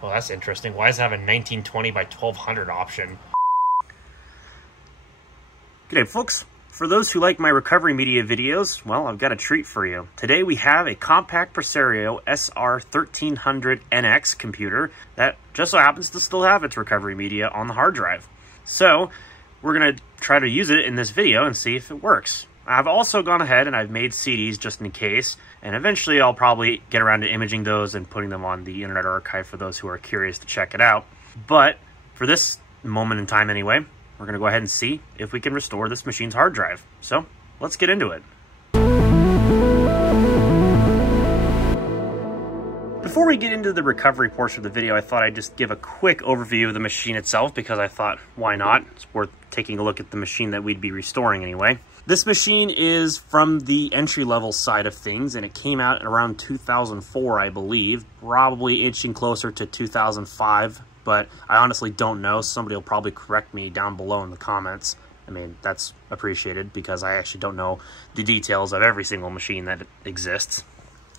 Well, that's interesting. Why does it have a 1920 by 1200 option? G'day folks. For those who like my recovery media videos, well, I've got a treat for you. Today we have a Compaq Presario SR1300NX computer that just so happens to still have its recovery media on the hard drive. So we're going to try to use it in this video and see if it works. I've also gone ahead and I've made CDs just in case, and eventually I'll probably get around to imaging those and putting them on the Internet Archive for those who are curious to check it out. But for this moment in time anyway, we're going to go ahead and see if we can restore this machine's hard drive. So let's get into it. Before we get into the recovery portion of the video, I thought I'd just give a quick overview of the machine itself because I thought, why not? It's worth taking a look at the machine that we'd be restoring anyway. This machine is from the entry-level side of things, and it came out around 2004, I believe, probably inching closer to 2005, but I honestly don't know. Somebody will probably correct me down below in the comments. I mean, that's appreciated because I actually don't know the details of every single machine that exists.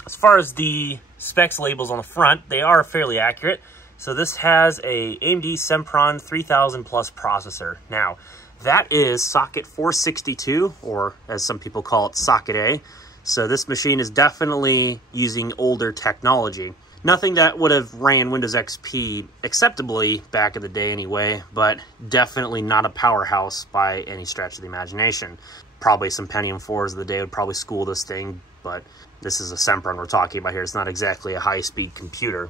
As far as the specs labels on the front, they are fairly accurate. So this has a AMD Sempron 3000 plus processor. Now, that is socket 462, or as some people call it, socket A. So this machine is definitely using older technology. Nothing that would have ran Windows XP acceptably back in the day anyway, but definitely not a powerhouse by any stretch of the imagination. Probably some Pentium 4s of the day would probably school this thing, but this is a Sempron we're talking about here. It's not exactly a high-speed computer.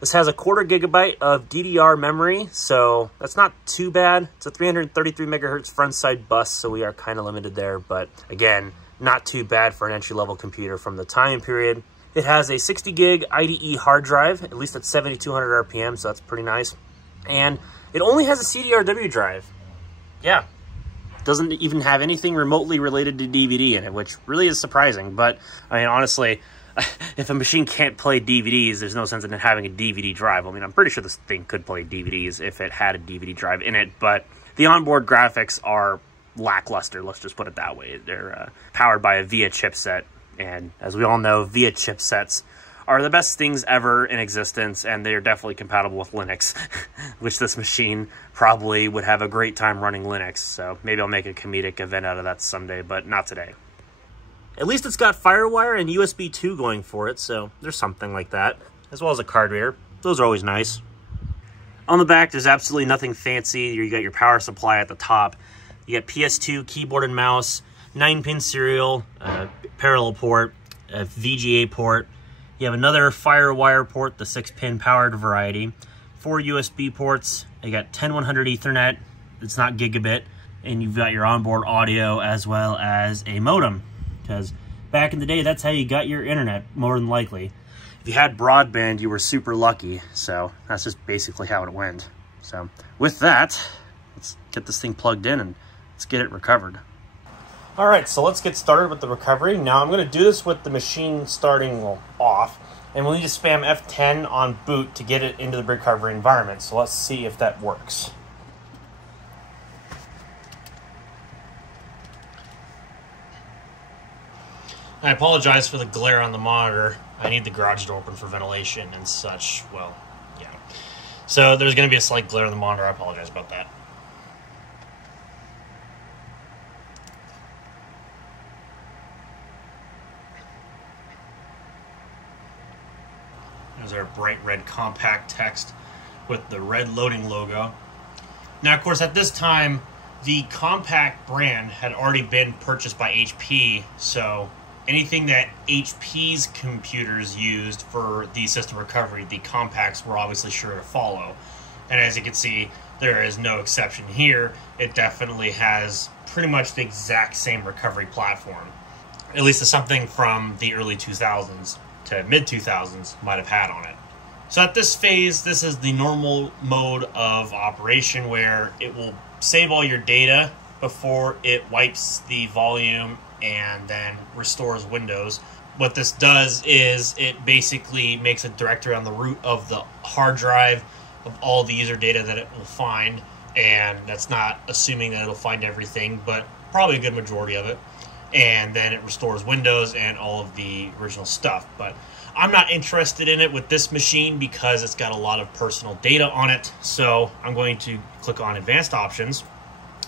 This has a 1/4 gigabyte of DDR memory, so that's not too bad. It's a 333 megahertz front side bus, so we are kind of limited there, but again, not too bad for an entry-level computer from the time period. It has a 60 gig IDE hard drive, at least at 7200 RPM, so that's pretty nice. And it only has a CDRW drive. Yeah. Doesn't even have anything remotely related to DVD in it, which really is surprising. But, I mean, honestly, if a machine can't play DVDs, there's no sense in it having a DVD drive. I mean, I'm pretty sure this thing could play DVDs if it had a DVD drive in it, but the onboard graphics are lackluster, let's just put it that way. They're powered by a VIA chipset, and as we all know, VIA chipsets are the best things ever in existence, and they're definitely compatible with Linux, which this machine probably would have a great time running Linux, so maybe I'll make a comedic event out of that someday, but not today. At least it's got FireWire and USB 2 going for it, so there's something like that, as well as a card reader. Those are always nice. On the back, there's absolutely nothing fancy. You got your power supply at the top. You got PS2 keyboard and mouse, 9-pin serial, parallel port, a VGA port. You have another FireWire port, the 6-pin powered variety, 4 USB ports. You got 10100 Ethernet. It's not gigabit, and you've got your onboard audio as well as a modem. Because back in the day, that's how you got your internet, more than likely. If you had broadband, you were super lucky, so that's just basically how it went. So with that, let's get this thing plugged in and let's get it recovered. All right, so let's get started with the recovery. Now I'm going to do this with the machine starting off, and we'll need to spam F10 on boot to get it into the recovery environment. So let's see if that works. I apologize for the glare on the monitor. I need the garage door open for ventilation and such. Well, yeah. So there's going to be a slight glare on the monitor. I apologize about that. There's our bright red Compaq text with the red loading logo. Now, of course, at this time, the Compaq brand had already been purchased by HP, so anything that HP's computers used for the system recovery, the Compaqs were obviously sure to follow. And as you can see, there is no exception here. It definitely has pretty much the exact same recovery platform. At least it's something from the early 2000s to mid-2000s might have had on it. So at this phase, this is the normal mode of operation where it will save all your data before it wipes the volume and then restores Windows. What this does is it basically makes a directory on the root of the hard drive of all the user data that it will find, and that's not assuming that it'll find everything, but probably a good majority of it. And then it restores Windows and all of the original stuff. But I'm not interested in it with this machine because it's got a lot of personal data on it. So I'm going to click on Advanced Options.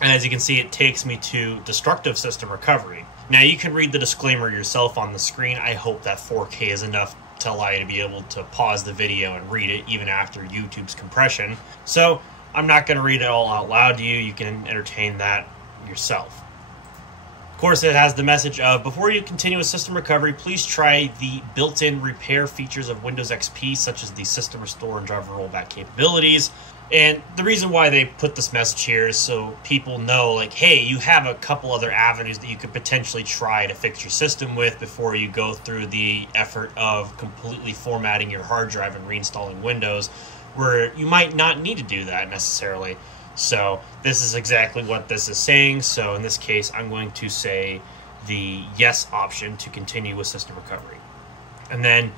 And as you can see, it takes me to Destructive System Recovery. Now you can read the disclaimer yourself on the screen. I hope that 4K is enough to allow you to be able to pause the video and read it even after YouTube's compression. So I'm not going to read it all out loud to you. You can entertain that yourself. Of course, it has the message of, before you continue with system recovery, please try the built-in repair features of Windows XP, such as the system restore and driver rollback capabilities. And the reason why they put this message here is so people know, like, hey, you have a couple other avenues that you could potentially try to fix your system with before you go through the effort of completely formatting your hard drive and reinstalling Windows, where you might not need to do that necessarily. So this is exactly what this is saying. So in this case, I'm going to say the yes option to continue with system recovery. And then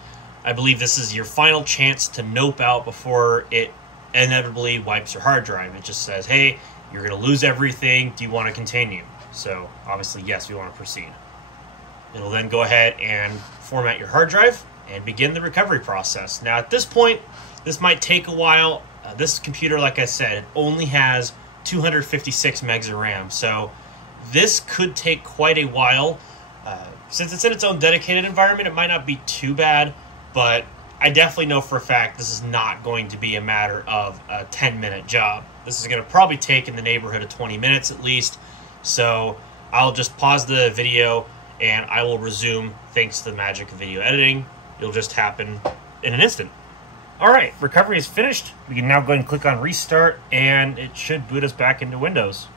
I believe this is your final chance to nope out before it inevitably wipes your hard drive. It just says, hey, you're going to lose everything. Do you want to continue? So obviously, yes, we want to proceed. It'll then go ahead and format your hard drive and begin the recovery process. Now at this point, this might take a while. This computer, like I said, only has 256 megs of RAM, so this could take quite a while. Since it's in its own dedicated environment, it might not be too bad, but I definitely know for a fact this is not going to be a matter of a 10-minute job. This is going to probably take in the neighborhood of 20 minutes at least, so I'll just pause the video and I will resume thanks to the magic of video editing. It'll just happen in an instant. Alright, recovery is finished. We can now go ahead and click on restart and it should boot us back into Windows.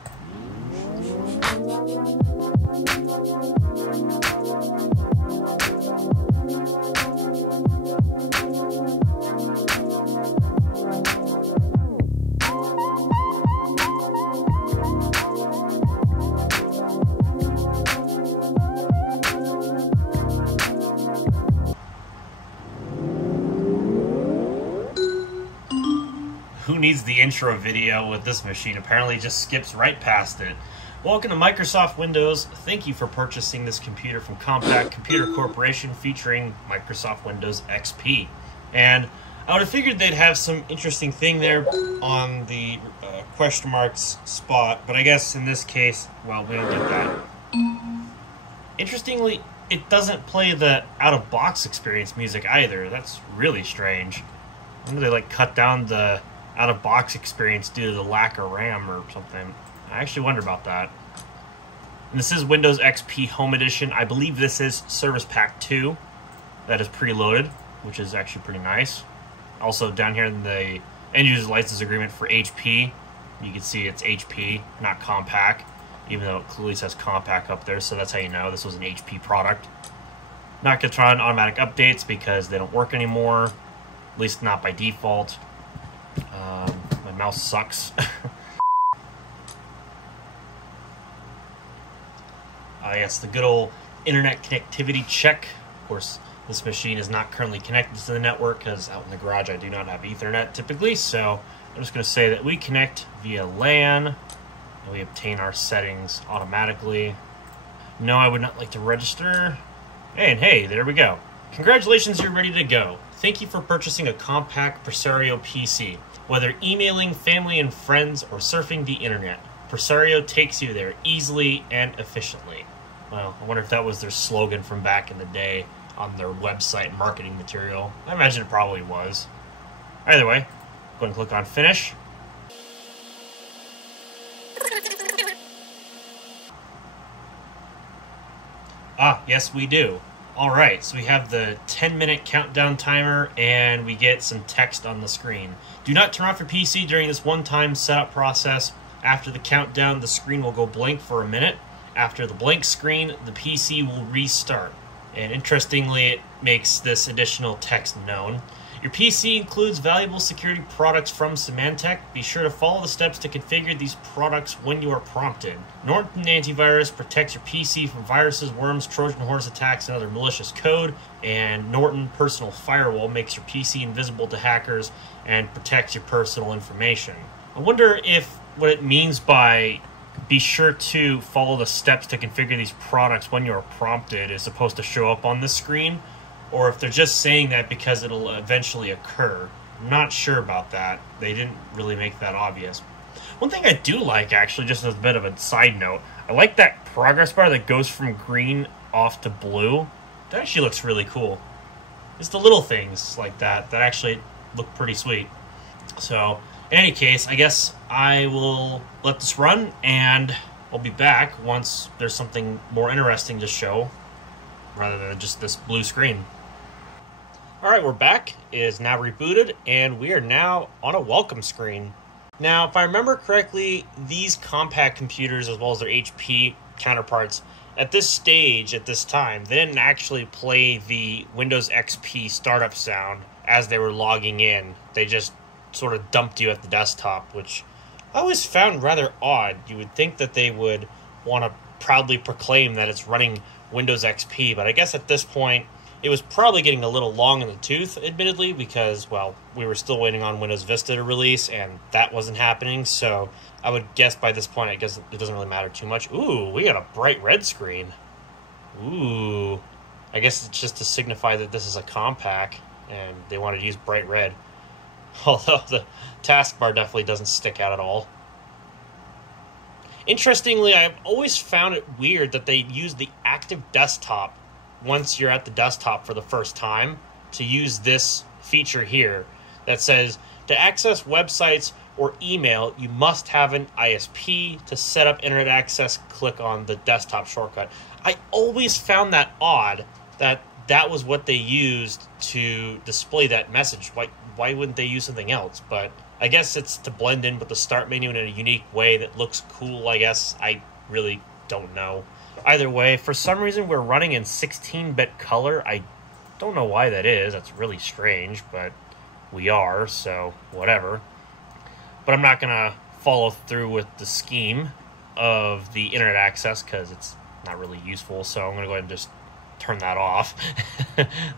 Who needs the intro video with this machine? Apparently it just skips right past it. Welcome to Microsoft Windows. Thank you for purchasing this computer from Compaq Computer Corporation featuring Microsoft Windows XP. And I would have figured they'd have some interesting thing there on the question marks spot, but I guess in this case, well, we don't get that. Interestingly, it doesn't play the out-of-box experience music either. That's really strange. I wonder if they like cut down the out-of-box experience due to the lack of RAM or something. I actually wonder about that. And this is Windows XP Home Edition. I believe this is Service Pack 2. That is preloaded, which is actually pretty nice. Also, down here in the end-user license agreement for HP, you can see it's HP, not Compaq, even though it clearly says Compaq up there, so that's how you know this was an HP product. Not going to try on automatic updates because they don't work anymore, at least not by default. My mouse sucks. Yes, the good old internet connectivity check. Of course, this machine is not currently connected to the network because out in the garage I do not have Ethernet typically, so I'm just going to say that we connect via LAN and we obtain our settings automatically. No, I would not like to register. And hey, there we go. Congratulations, you're ready to go. Thank you for purchasing a Compaq Presario PC. Whether emailing family and friends or surfing the internet, Presario takes you there easily and efficiently. Well, I wonder if that was their slogan from back in the day on their website marketing material. I imagine it probably was. Either way, go ahead and click on Finish. Ah, yes we do. Alright, so we have the 10-minute countdown timer, and we get some text on the screen. Do not turn off your PC during this one-time setup process. After the countdown, the screen will go blank for a minute. After the blank screen, the PC will restart. And interestingly, it makes this additional text known. Your PC includes valuable security products from Symantec. Be sure to follow the steps to configure these products when you are prompted. Norton Antivirus protects your PC from viruses, worms, Trojan horse attacks, and other malicious code. And Norton Personal Firewall makes your PC invisible to hackers and protects your personal information. I wonder if what it means by be sure to follow the steps to configure these products when you are prompted is supposed to show up on this screen, or if they're just saying that because it'll eventually occur. I'm not sure about that. They didn't really make that obvious. One thing I do like, actually, just as a bit of a side note, I like that progress bar that goes from green off to blue. That actually looks really cool. Just the little things like that actually look pretty sweet. So, in any case, I guess I will let this run, and I'll be back once there's something more interesting to show, rather than just this blue screen. Alright, we're back. It is now rebooted, and we are now on a welcome screen. Now, if I remember correctly, these Compaq computers, as well as their HP counterparts, at this stage, at this time, they didn't actually play the Windows XP startup sound as they were logging in. They just sort of dumped you at the desktop, which I always found rather odd. You would think that they would want to proudly proclaim that it's running Windows XP, but I guess at this point, it was probably getting a little long in the tooth, admittedly, because, well, we were still waiting on Windows Vista to release, and that wasn't happening, so I would guess by this point, I guess it doesn't really matter too much. Ooh, we got a bright red screen. Ooh. I guess it's just to signify that this is a Compaq, and they wanted to use bright red. Although the taskbar definitely doesn't stick out at all. Interestingly, I've always found it weird that they use the active desktop once you're at the desktop for the first time to use this feature here that says to access websites or email, you must have an ISP. To set up internet access, click on the desktop shortcut. I always found that odd that that was what they used to display that message. Why wouldn't they use something else? But I guess it's to blend in with the start menu in a unique way that looks cool, I guess. I really don't know. Either way, for some reason we're running in 16-bit color. I don't know why that is. That's really strange, but we are, so whatever. But I'm not going to follow through with the scheme of the internet access because it's not really useful, so I'm going to go ahead and just turn that off.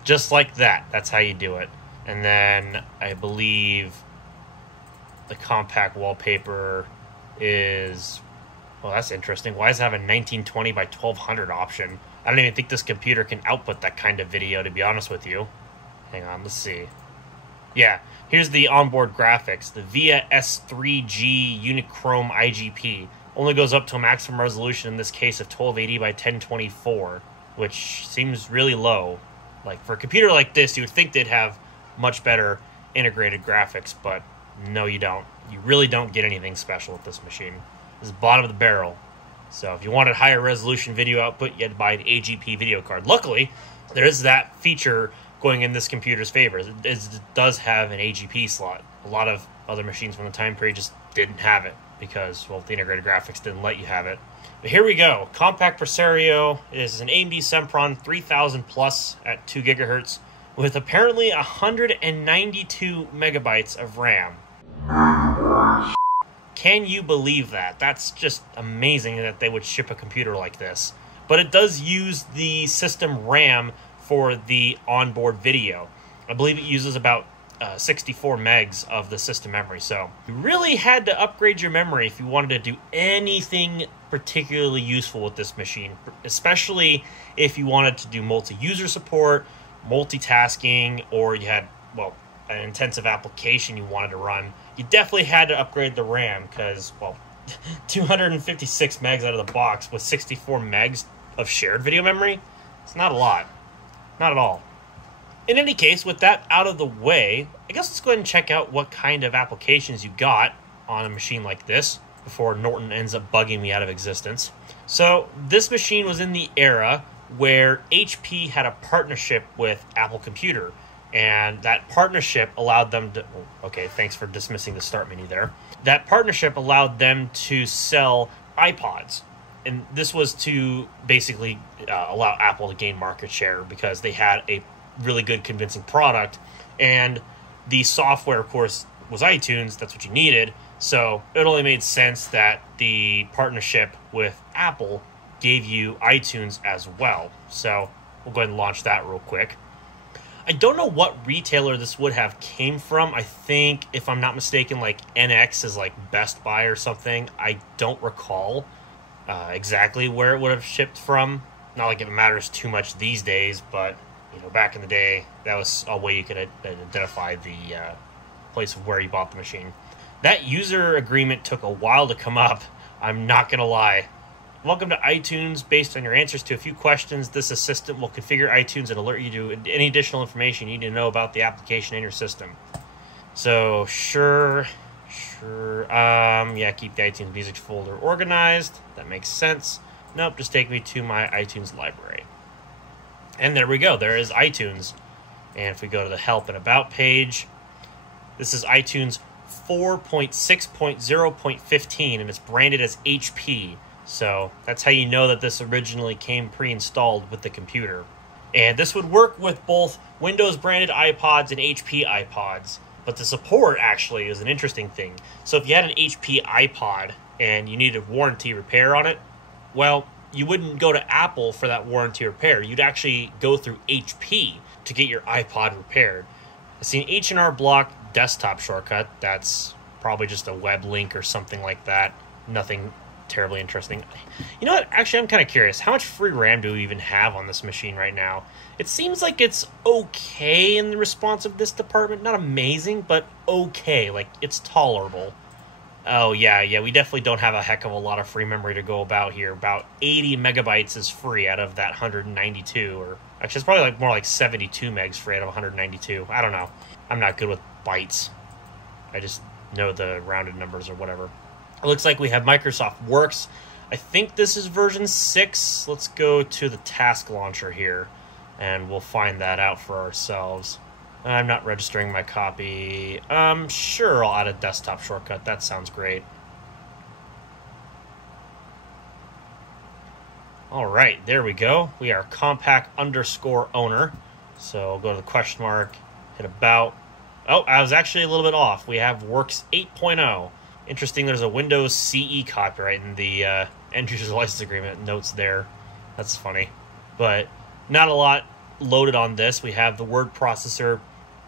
Just like that. That's how you do it. And then I believe the Compaq wallpaper is... Well, that's interesting. Why does it have a 1920 by 1200 option? I don't even think this computer can output that kind of video, to be honest with you. Hang on, let's see. Yeah, here's the onboard graphics. The VIA S3G Unichrome IGP only goes up to a maximum resolution, in this case, of 1280 by 1024, which seems really low. Like, for a computer like this, you would think they'd have much better integrated graphics, but no, you don't. You really don't get anything special with this machine. This is bottom of the barrel. So if you wanted higher resolution video output, you had to buy an AGP video card. Luckily, there is that feature going in this computer's favor. It does have an AGP slot. A lot of other machines from the time period just didn't have it because, well, the integrated graphics didn't let you have it. But here we go. Compaq Presario is an AMD Sempron 3000 plus at 2 gigahertz with apparently 192 megabytes of RAM. Can you believe that? That's just amazing that they would ship a computer like this. But it does use the system RAM for the onboard video. I believe it uses about 64 megs of the system memory. So you really had to upgrade your memory if you wanted to do anything particularly useful with this machine, especially if you wanted to do multi-user support, multitasking, or you had, well, an intensive application you wanted to run. You definitely had to upgrade the RAM because, well, 256 megs out of the box with 64 megs of shared video memory, it's not a lot. Not at all. In any case, with that out of the way, I guess let's go ahead and check out what kind of applications you got on a machine like this before Norton ends up bugging me out of existence. So this machine was in the era where HP had a partnership with Apple Computer. And that partnership allowed them to... Okay, thanks for dismissing the start menu there. That partnership allowed them to sell iPods. And this was to basically allow Apple to gain market share because they had a really good, convincing product. And the software, of course, was iTunes. That's what you needed. So it only made sense that the partnership with Apple gave you iTunes as well. So we'll go ahead and launch that real quick. I don't know what retailer this would have came from. I think, if I'm not mistaken, like NX is like Best Buy or something. I don't recall exactly where it would have shipped from. Not like it matters too much these days, but You know, back in the day, that was a way you could identify the place of where you bought the machine. That user agreement took a while to come up. I'm not going to lie. Welcome to iTunes. Based on your answers to a few questions, this assistant will configure iTunes and alert you to any additional information you need to know about the application in your system. So, sure. Yeah, keep the iTunes music folder organized. That makes sense. Nope, just take me to my iTunes library. And there we go. There is iTunes. And if we go to the Help and About page, this is iTunes 4.6.0.15, and it's branded as HP. So that's how you know that this originally came pre-installed with the computer. And this would work with both Windows-branded iPods and HP iPods. But the support actually is an interesting thing. So if you had an HP iPod and you needed warranty repair on it, well, you wouldn't go to Apple for that warranty repair. You'd actually go through HP to get your iPod repaired. I've seen H&R Block desktop shortcut. That's probably just a web link or something like that. Nothing terribly interesting. You know what? Actually, I'm kind of curious. How much free RAM do we even have on this machine right now? It seems like it's okay in the responsiveness department. Not amazing, but okay. Like, it's tolerable. Oh, yeah, we definitely don't have a heck of a lot of free memory to go about here. About 80 megabytes is free out of that 192, or actually it's probably like more like 72 megs free out of 192. I don't know. I'm not good with bytes. I just know the rounded numbers or whatever. It looks like we have Microsoft Works. I think this is version 6. Let's go to the task launcher here, and we'll find that out for ourselves. I'm not registering my copy. Sure, I'll add a desktop shortcut. That sounds great. All right, there we go. We are Compaq_owner. So go to the question mark, hit About. Oh, I was actually a little bit off. We have Works 8.0. Interesting, there's a Windows CE copyright in the end user license agreement notes there. That's funny. But not a lot loaded on this. We have the word processor,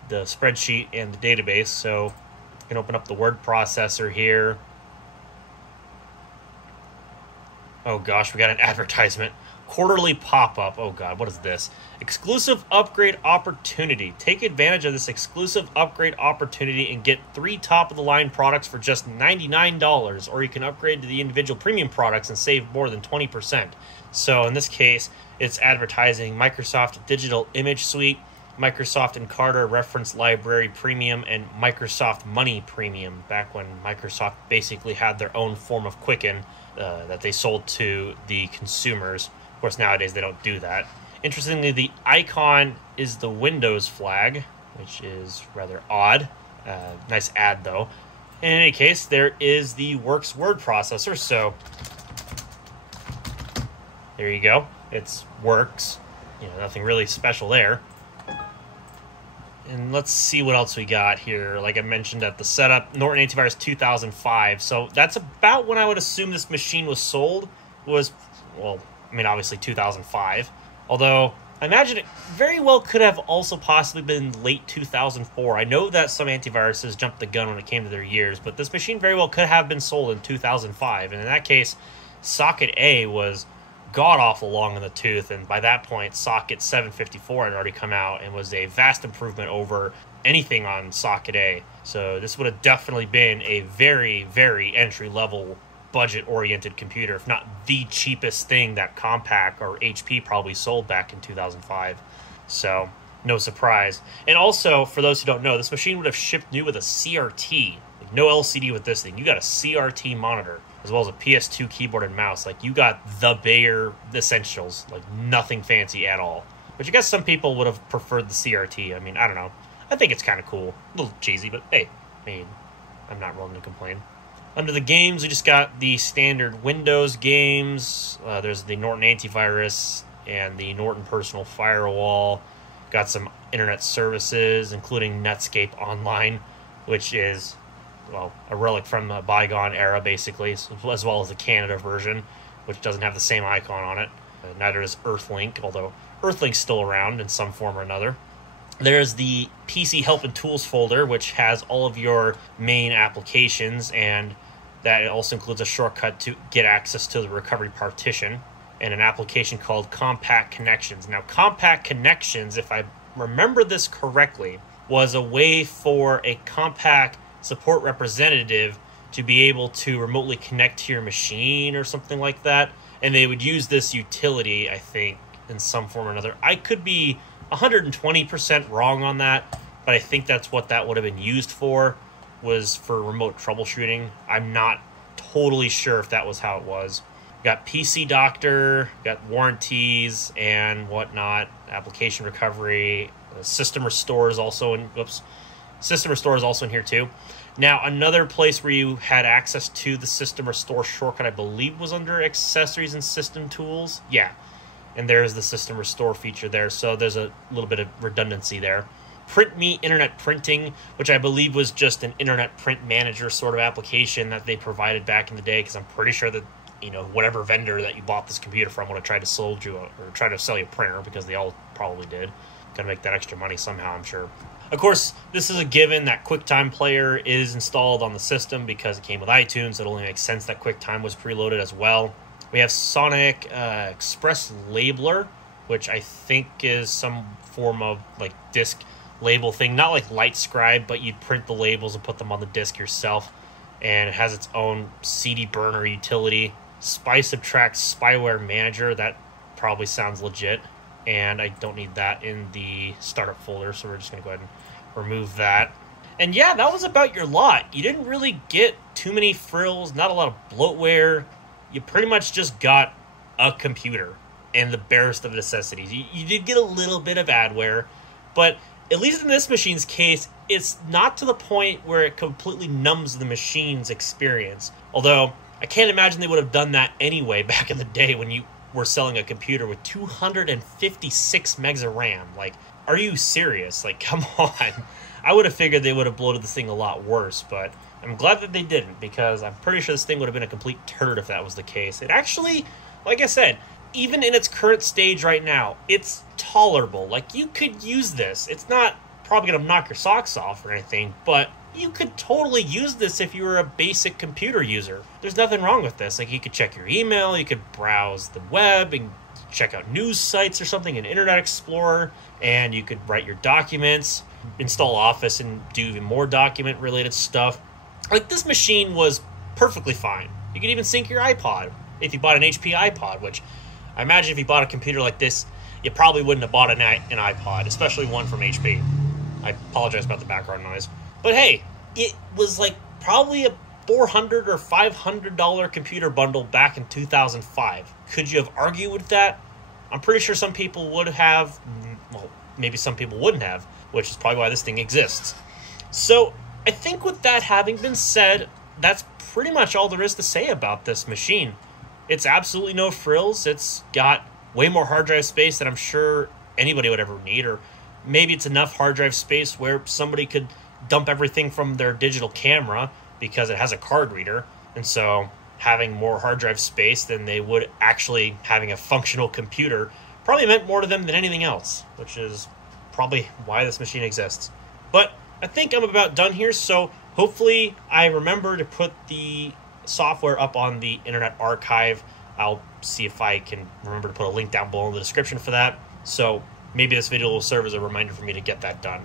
the spreadsheet, and the database. So you can open up the word processor here. Oh gosh, we got an advertisement. Quarterly pop-up. Oh god, what is this? Exclusive upgrade opportunity. Take advantage of this exclusive upgrade opportunity and get 3 top-of-the-line products for just $99, or you can upgrade to the individual premium products and save more than 20%. So in this case, it's advertising Microsoft Digital Image Suite, Microsoft Encarta Reference Library Premium, and Microsoft Money Premium, back when Microsoft basically had their own form of Quicken that they sold to the consumers. Of course, nowadays they don't do that. Interestingly, the icon is the Windows flag, which is rather odd. Nice ad, though. In any case, there is the Works word processor, so there you go. It's Works. You know, nothing really special there. And let's see what else we got here. Like I mentioned at the setup, Norton Antivirus 2005. So that's about when I would assume this machine was sold. Was, well, I mean, obviously 2005. Although, I imagine it very well could have also possibly been late 2004. I know that some antiviruses jumped the gun when it came to their years, but this machine very well could have been sold in 2005. And in that case, Socket A was god-awful long in the tooth, and by that point, Socket 754 had already come out and was a vast improvement over anything on Socket A. So this would have definitely been a very, very entry-level, budget-oriented computer, if not the cheapest thing that Compaq or HP probably sold back in 2005. So, no surprise. And also, for those who don't know, this machine would have shipped new with a CRT. Like, no LCD with this thing. You got a CRT monitor, as well as a PS2 keyboard and mouse. Like, you got the bare essentials. Like, nothing fancy at all. Which I guess some people would have preferred the CRT. I mean, I don't know. I think it's kind of cool. A little cheesy, but hey, I mean, I'm not willing to complain. Under the games, we just got the standard Windows games. There's the Norton Antivirus and the Norton Personal Firewall. Got some internet services, including Netscape Online, which is, well, a relic from the bygone era, basically, as well as the Canada version, which doesn't have the same icon on it. Neither does Earthlink, although Earthlink's still around in some form or another. There's the PC Help and Tools folder, which has all of your main applications, and that also includes a shortcut to get access to the recovery partition. and an application called Compaq Connections. Now, Compaq Connections, if I remember this correctly, was a way for a Compaq support representative to be able to remotely connect to your machine or something like that. And they would use this utility, I think, in some form or another. I could be 120% wrong on that, but I think that's what that would have been used for, was for remote troubleshooting. I'm not totally sure if that was how it was. Got PC Doctor, got warranties and whatnot, application recovery, system restore is also in, system restore is also in here too. Now, another place where you had access to the system restore shortcut, I believe, was under accessories and system tools. Yeah, and there's the system restore feature there, so there's a little bit of redundancy there. Print Me Internet Printing, which I believe was just an internet print manager sort of application that they provided back in the day, because I'm pretty sure that, you know, whatever vendor that you bought this computer from would have tried to sell you a printer, because they all probably did. Gotta make that extra money somehow, I'm sure. Of course, this is a given that QuickTime Player is installed on the system because it came with iTunes. It only makes sense that QuickTime was preloaded as well. We have Sonic Express Labeler, which I think is some form of like disk label thing. Not like LightScribe, but you'd print the labels and put them on the disk yourself. And it has its own CD burner utility. Subtract Spyware Manager, that probably sounds legit. And I don't need that in the startup folder, so we're just going to go ahead and remove that. And yeah, that was about your lot. You didn't really get too many frills, not a lot of bloatware. You pretty much just got a computer and the barest of necessities. You did get a little bit of adware, but at least in this machine's case, it's not to the point where it completely numbs the machine's experience. Although, I can't imagine they would have done that anyway back in the day when you were selling a computer with 256 megs of RAM. Like, are you serious? Like, come on. I would have figured they would have bloated this thing a lot worse, but I'm glad that they didn't, because I'm pretty sure this thing would have been a complete turd if that was the case. It actually, like I said, even in its current stage right now, it's tolerable. Like, you could use this. It's not probably going to knock your socks off or anything, but you could totally use this if you were a basic computer user. There's nothing wrong with this. Like, you could check your email, you could browse the web and check out news sites or something in Internet Explorer, and you could write your documents, install Office, and do even more document-related stuff. Like, this machine was perfectly fine. You could even sync your iPod if you bought an HP iPod, which I imagine if you bought a computer like this, you probably wouldn't have bought an iPod, especially one from HP. I apologize about the background noise. But hey, it was like probably a $400 or $500 computer bundle back in 2005. Could you have argued with that? I'm pretty sure some people would have. Well, maybe some people wouldn't have, which is probably why this thing exists. So I think with that having been said, that's pretty much all there is to say about this machine. It's absolutely no frills. It's got way more hard drive space than I'm sure anybody would ever need, or maybe it's enough hard drive space where somebody could dump everything from their digital camera because it has a card reader, and so having more hard drive space than they would actually having a functional computer probably meant more to them than anything else, which is probably why this machine exists. But I think I'm about done here, so hopefully I remember to put the software up on the Internet Archive. I'll see if I can remember to put a link down below in the description for that. So maybe this video will serve as a reminder for me to get that done.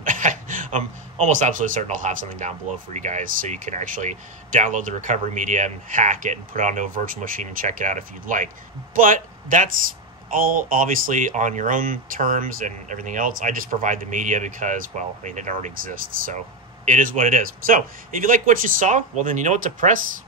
I'm almost absolutely certain I'll have something down below for you guys so you can actually download the recovery media and hack it and put it onto a virtual machine and check it out if you'd like. But that's all obviously on your own terms and everything else. I just provide the media because, well, I mean, it already exists, so it is what it is. So if you like what you saw, well, then you know what to press.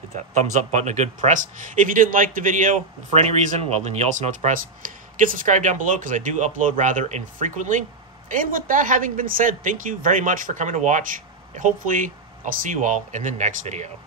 Give that thumbs up button a good press. If you didn't like the video for any reason, well, then you also know what to press. Get subscribed down below because I do upload rather infrequently. And with that having been said, thank you very much for coming to watch. Hopefully, I'll see you all in the next video.